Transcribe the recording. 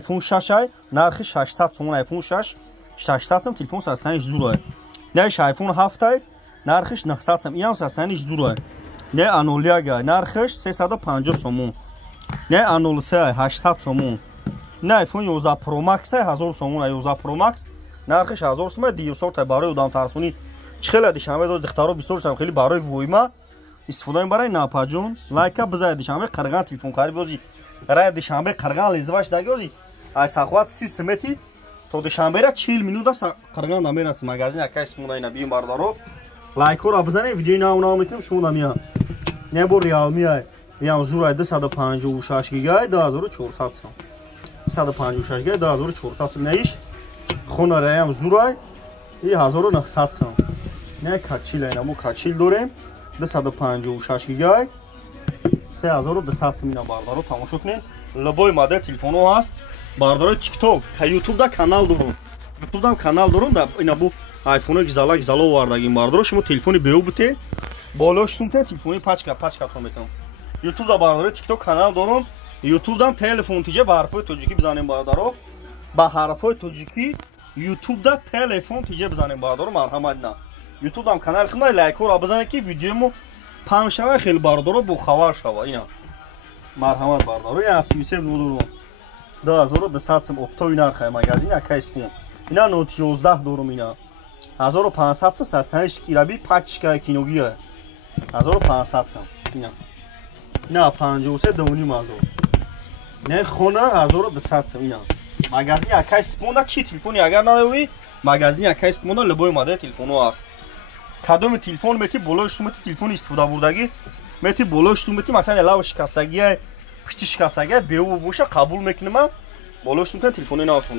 iPhone 6 нархи 600 сомон iPhone 6 600 сом телефон састаниш зур. Неш iPhone 7 нархиш 900 сом иам састаниш зур. Не A01 нархиш 350 сомон. Не A03 800 сомон. Не iPhone 11 Pro Max 1000 сомон 11 Pro Max нархиш 1000 сом 200 та барои одам тарсуни чихела дишаме до дихтаро бисор шам хели барои войма истифода барои напаҷон лайка бизай дишаме қарган телефон қари бози рай дишаме қарган лезваш дагози ай сахват системети то дишаме ра 40 минута қарган намерас магазин акайс муна бим бардаро лайко ра бизане видео на метим шуна мия не бо Realme ай я зурай 256 гигай 2400 сом 256 гигай 2400 сом неиш хона раям зурай и 1900 сом не качил айна мо качил дорем 256 гигай 3200 сом ина бардаро тамошо кунед любой модель телефоно ҳаст бардаро TikTok ка YouTube да канал дорум YouTube дам канал дорум да ина бу iPhone гизала овардагим бардаро шумо телефони беу бите болош сумте телефони пачка то метам YouTube да бардаро TikTok канал дорум YouTube дам телефон тиҷа ба ҳарфои тоҷикӣ бизанем бардаро ба ҳарфои тоҷикӣ YouTube да телефон тиҷа бизанем бардаро марҳамат на YouTube дам канал химай лайкора бизанем ки видеомо пам шава хел бардаро бо хабар шава ина марҳамат бардаро ина 37 дорум 2200 сом оптои нархай магазин акайспон ина Note 11 дорум ина 1500 сом састаниш кираби пачка киногия 1500 сом ина 53 доним азо не хона 1200 сом ина магазин акайспон да чи телефони агар наёви магазин акайспон да любой модель телефоно аст кадоми телефон мети болош сумати телефони истифода бурдаги мети болош сумати масалан лав шикастаги пишти шикастаги беу боша қабул мекунам болош сумати телефони навтон